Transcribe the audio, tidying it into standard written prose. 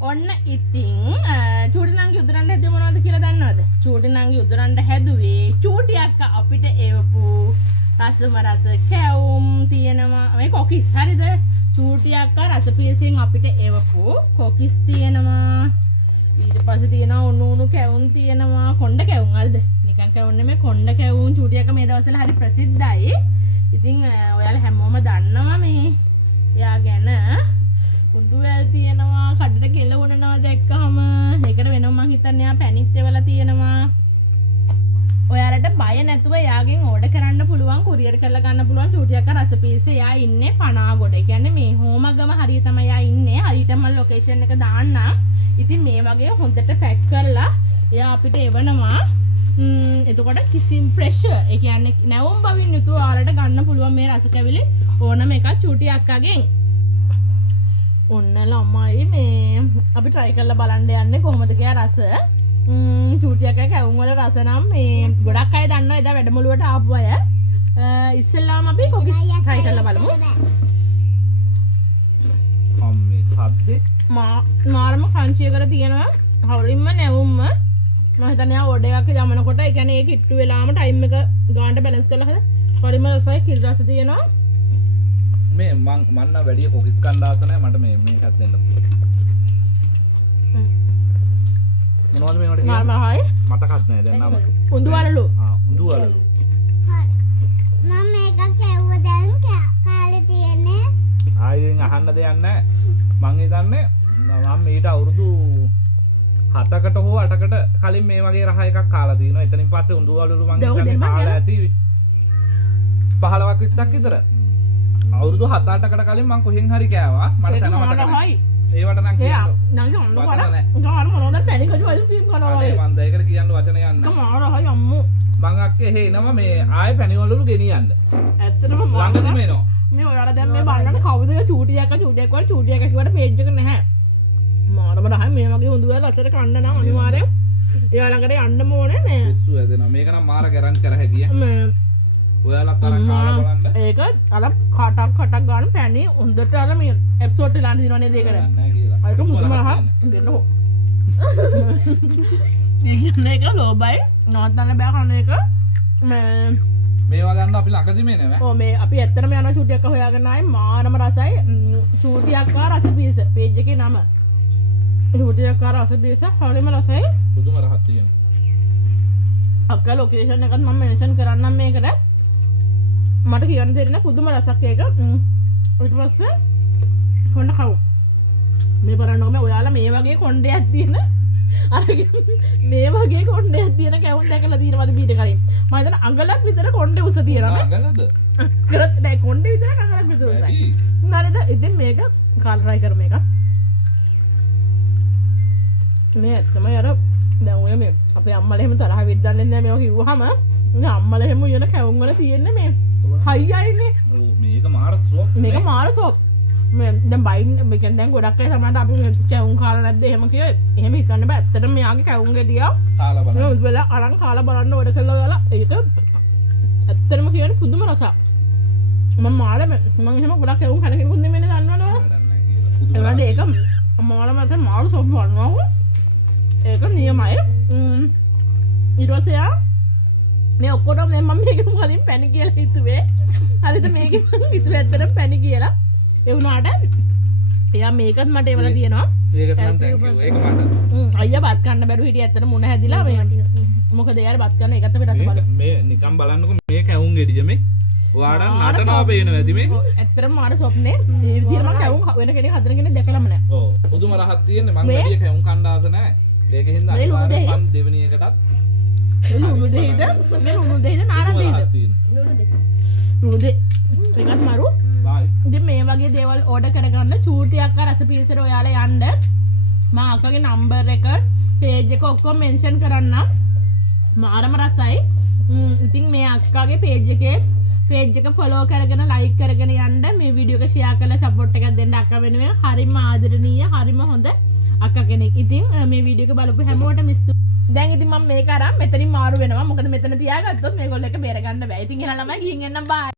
ඔන්න ඉතින් චූටි නංගි උදුරන්න හැදුවේ මොනවද කියලා දන්නවද? චූටි නංගි උදුරන්න හැදුවේ චූටි අක්කා අපිට එවපු රසම රස කැවුම් තියෙනවා. මේ කොකිස් හරිද? චූටි අක්කා රසපියසෙන් අපිට එවපු කොකිස් තියෙනවා. ඊට පස්සේ තියෙනවා උණු කැවුම් තියෙනවා. කොණ්ඩ කැවුම් හරිද? නිකන් කැවුම් නෙමෙයි කොණ්ඩ කැවුම්. චූටි අක්කා මේ දවස්වල හරි ප්‍රසිද්ධයි. ඉතින් ඔයාලා හැමෝම දන්නවා මේ එයා ගැන. උදුවැල් තියෙනවා, කඩට කෙල වුණනවා දැක්කම. ඒකට වෙනම මං හිතන්නේ යා පැනිත් එවලා තියෙනවා. ඔයාලට බය නැතුව යාගෙන් ඕඩර් කරන්න පුළුවන්, කුරියර් කරලා ගන්න පුළුවන්. චූටි අක්කා රසපීස් යා ඉන්නේ පනාගොඩ. ඒ කියන්නේ මේ හෝමගම හරිය තමයි යා ඉන්නේ. හරියට මම ලොකේෂන් එක දාන්නම්. ඉතින් මේ වගේ හොඳට පැක් කරලා එයා අපිට එවනවා. එතකොට කිසිම ප්‍රෙෂර්, ඒ කියන්නේ නැවුම් බවින් යුතුව ඔයාලට ගන්න පුළුවන් මේ රස කැවිලි ඕනම එකක් චූටි අක්කාගෙන්. ඔන්න ළමයි මේ අපි try කරලා බලන්න යන්නේ කොහොමද කියලා රස. චූටි අක්කා කැවුම් වල රස නම් මේ ගොඩක් අය දන්නවා එදා වැඩමුළුවට ආපු අය. ඉස්සෙල්ලාම අපි කොකිස් try කරලා බලමු. අම්මේ සද්දේ මාරම ක්‍රන්චි එකකට තියෙනවා. හරින්ම නැවුම්ම මම හිතන්නේ ආ ඕඩර් එකක් යමනකොට ඒ කියන්නේ ඒ කිට්ටු වෙලාම ටයිම් එක ගානට බැලන්ස් කරලා හද හරිම රසයි කිරි රස තියෙනවා. මේ මං නම් වැඩි කොකිස් කන්න ආස නැහැ. මට මේකක් දෙන්න. මොනවද මේවට කියන්නේ? මාරමයි. මතකත් නැහැ දැන් නම. උඳු වලලු. උඳු වලලු. මම මේක කැවුව දැන් කාලේ තියෙන්නේ. ආයෙත් අහන්න දෙයක් නැහැ. මං හිතන්නේ මම ඊට අවුරුදු 7කට හෝ 8කට කලින් මේ වගේ රහ එකක් කාලා තියෙනවා. එතනින් පස්සේ උඳු වලලු මං හිතන්නේ කාලා ඇති 15ක් 20ක් විතර. අවුරුදු 7-8කට කලින් මං කොහෙන් හරි කෑවා. මට තන මතක නැහැ. ඒවට නම් කියන්න. නංගි අම්ම කරා. ගාන මොනවද පැණි කජු වලින් තියන කරනවා. අනේ මන් දැයකට කියන්න වචන යන්න. කමාරහයි අම්මෝ. මං අක්කේ හේනම මේ ආයෙ පැණි වලලු ගෙනියන්න. ඇත්තටම ළඟදිම එනවා. මේ ඔයාලා දැන් මේ බලන්න කවුද චූටි අක්කා කිව්වට පේජ් එක නැහැ. මාරම රහයි මේ වගේ හොඳ වෙලා අතට කන්න නම් අනිවාර්යෙන් එයා ළඟට යන්න ඕනේ මේ. පිස්සු ඇදෙනවා. මේක නම් මාර ගැරන්ටි කර හැකියි. ඔයාලත් අර කාලා බලන්න. ඒක අර කටක් ගන්න පැණි හොඳට අර මේ එපිසෝඩ් එක ලාන්න දිනව නේද ඒකට. නැහැ කියලා. ඒක මුතුම රහ දෙන්නකෝ. මේ කියන්නේ ඒක ලෝබයි නවත්තන්න බෑ කන එක. මේවා ගන්න අපි ළඟදිම එනවා. ඔව් මේ අපි ඇත්තටම යනවා චූටි අක්කා හොයාගෙන ආයි මාරම රසයි. චූටි අක්කා රස පීස පේජ් එකේ නම. චූටි අක්කා රස පීස හරිම රසයි. පුදුම රහක් තියෙනවා. අක්කා ලොකේෂන් එකත් මම මෙන්ෂන් කරන්නම් මේකට. මට කියන්න දෙන්න පුදුම රසක් ඒක. ඊට පස්සේ කොණ්ඩ කවුම්. මේ බලන්නකො මේ ඔයාලා මේ වගේ කොණ්ඩයක් තියෙන මේ වගේ කොණ්ඩයක් තියෙන කැවුම් දැකලා තියෙනවද මීට කලින්? මම හිතන අඟලක් විතර කොණ්ඩේ උස තියෙනවා. අඟලද? කරත් නෑ කොණ්ඩේ විතර අඟලක් විතර උසයි. නේද? ඉතින් මේක කල්රයි කර මේක. මේ තමයි අර දැන් ඔය මේ අපේ අම්මලා එහෙම තරහ වෙද්දන්නේ නැහැ මේවා කිව්වහම. මේ අම්මලා එහෙම යන කැවුම් වල තියෙන්නේ මේ හයියයිනේ. ඔව් මේක මාර සෝප්. මේක මාර සෝප්. මේ දැන් බයින් මේ කියන්නේ දැන් ගොඩක් අය සමහරවිට අපි කැවුම් කාලා නැද්ද එහෙම කියයි. එහෙම හිතන්න බෑ. ඇත්තටම මෙයාගේ කැවුම් ගෙඩියා කාලා බලන්න. මේ උදේලා අරන් කාලා බලන්න ඕඩර් කළා ඔයාලා. ඒක ඇත්තටම කියන්නේ පුදුම රසක්. මම මාළම මම එහෙම ගොඩක් කැවුම් කන කෙනෙකුත් නෙමෙයි දන්නවනේ. ඒවලට ඒක මාළම මත මාළු සෝප් වුණා. ඒක නියමයි. ඊට පස්සේ මේ ඔක්කොටම දැන් මම මේක කලින් පැණි කියලා හිතුවේ. හරිද මේක මම හිතුවේ ඇත්තටම පැණි කියලා. ඒ වුණාට එයා මේකත් මට එවලා තියෙනවා. ඒකට නම් thank you. ඒක මට. අයියා බත් කන්න බැරුව හිටිය ඇත්තට මුණ හැදිලා මේ මොකද එයාට බත් කන්න ඒකත් අපි රස බලමු. මේ නිකන් බලන්නකො මේ කැවුම් ගෙඩිය මේ. ඔයාලා නටනවා පේනවා ඇති මේ. ඇත්තටම මාර සොප්නේ. මේ විදිහට මම කැවුම් වෙන කෙනෙක් හදන කෙනෙක් දැකලම නැහැ. ඔව්. පුදුම රහක් තියෙන්නේ. මම වැඩි කැවුම් කන්න ආස නැහැ. ඒකෙන් හින්දා අනිවාර්යෙන් මම දෙවෙනි එකටත් ලුණු දෙහිද නාරං දෙහිද ලුණු දෙහ එකත් මරු. ඉතින් මේ වගේ දේවල් ඕඩර් කරගන්න චූටි අක්කා රෙසිපීස් එකට ඔයාලා යන්න මම අක්කගේ නම්බර් එක පේජ් එක ඔක්කොම මෙන්ෂන් කරන්නම්. මාරම රසයි. ඉතින් මේ අක්කාගේ පේජ් එක ෆලෝ කරගෙන ලයික් කරගෙන යන්න. මේ වීඩියෝ එක ෂෙයා කරලා සපෝට් එකක් දෙන්න අක්කා වෙනුවෙන්. හරිම ආදරණීය හරිම හොඳ අක්කා කෙනෙක්. ඉතින් මේ වීඩියෝ එක බලපු හැමෝටම දැන් ඉතින් මම මේක අරන් මෙතනින් මාරු වෙනවා. මොකද මෙතන තියාගත්තොත් මේගොල්ලෝ එක බේර ගන්න බෑ. ඉතින් එහෙනම් ළමයි ගිහින් එන්න බයි.